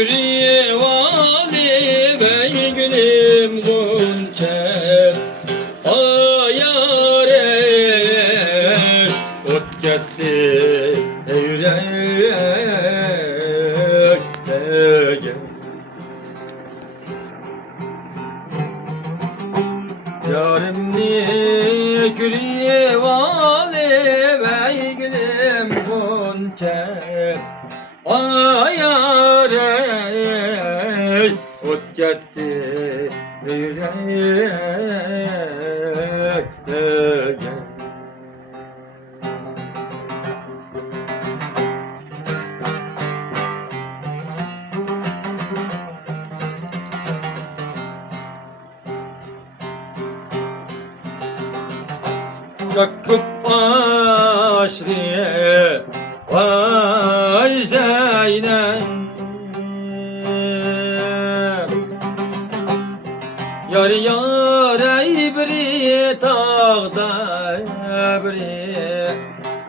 Gülü vali bey gülüm gonca ayare ot gitti yürekte yarimni gülü vali bey gülüm gonca ayare ot gitti yürekte Yakup aşriye vay Zeynep Yar yar biri tağda biri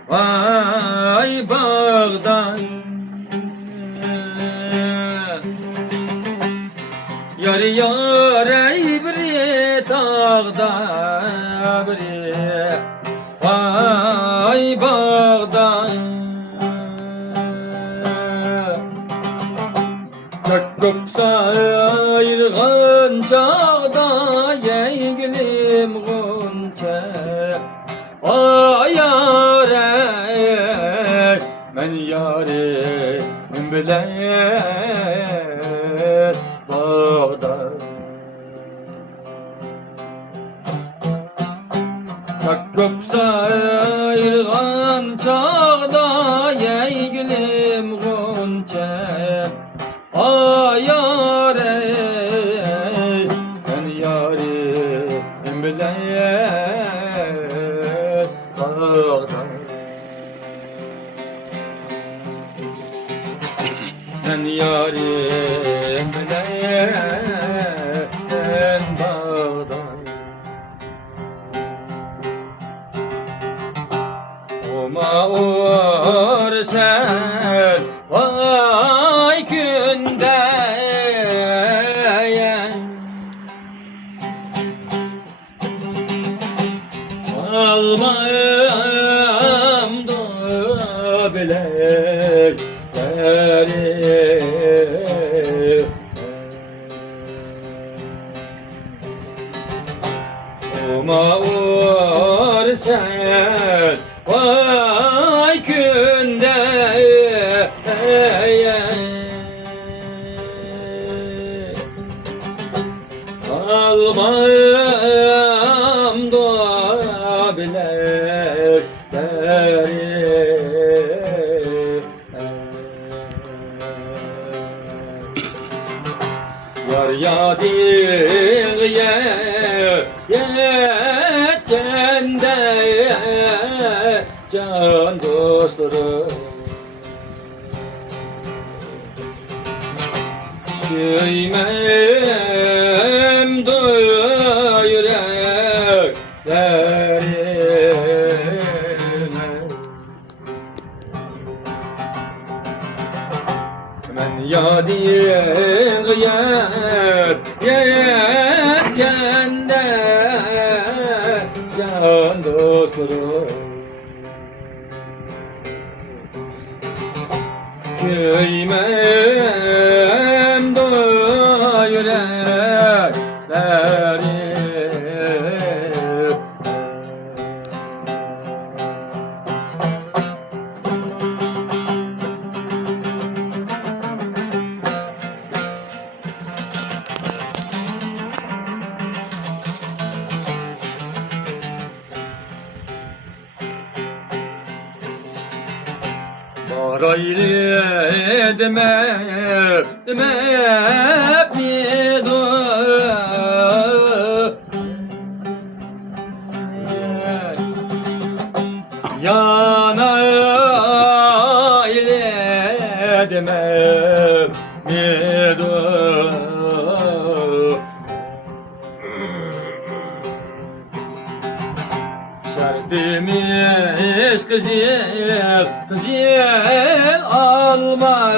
vay bağdan Yar yar biri tağda biri vay bağdan Yakup sayırgan çağda ey gülüm gonca ayare men yarim bilen bağda Yakup sayırgan çağda ey gülüm gonca ayare ben yarim bilen bağda ben yarim bilen bağda Oma or sen vay günde almam da bilekleri Oma or sen vay günde almam da bilekleri Yar yadin yetende can dostları Güymem doyur yüreklerine Men yadin yetende can dostları Güymem doyur yürekleri Baraylı demep bir yana ile demep bir Şertimiz kızıl alma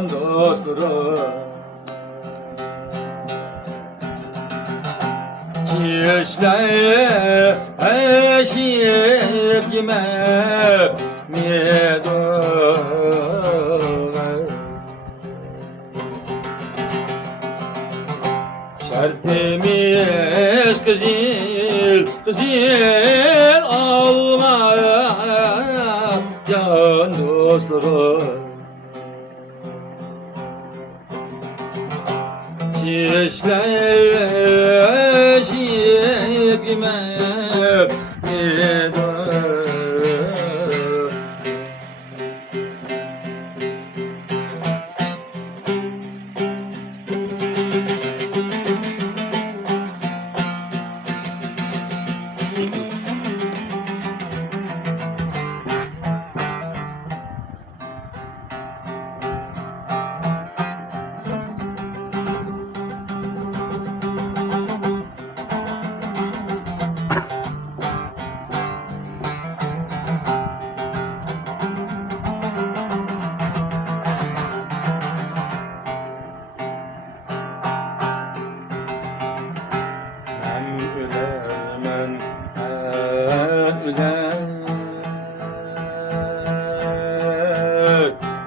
can dostlarım. Çişler eşip yemem medolar. Şartımız kızıl, kızıl alma can dostlarım. Çişler eşip yemem medolar.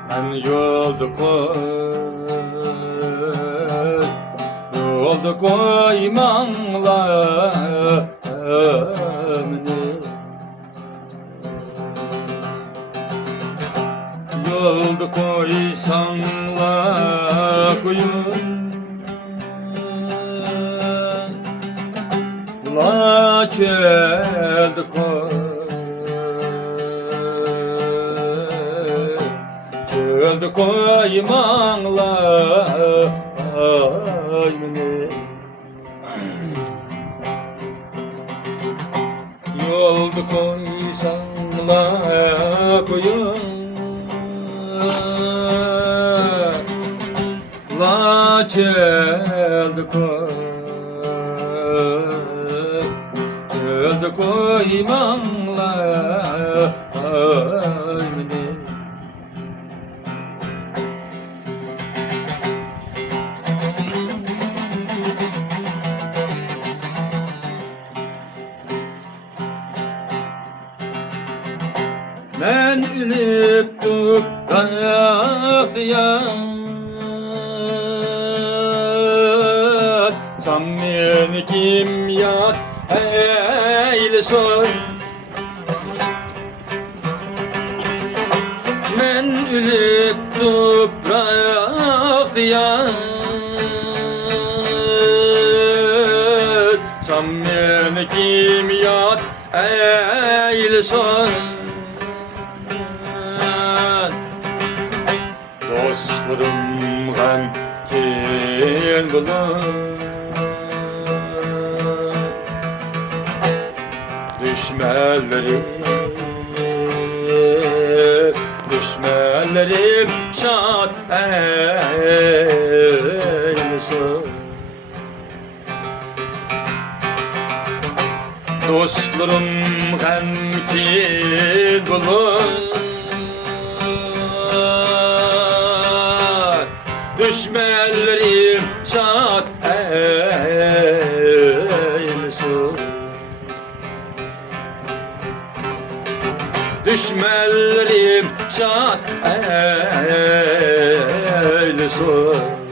Ben yolda koymamlar yolda koysanlar koyun la çölde çölde koymanlar meni. Yolda koysanlar koyun la çölde çölde koymanlar meni. Ben ülüp tuttaksam beni kim yak eylesin. Ben ülüp tuttaksam beni kim yak eylesin. Dostlarım g'amgin bo'lib düşmanlarım şad eylesin. Dostlarım g'amgin bo'lib düşmanlarım şad eylesin. Düşmanlarım şad eylesin.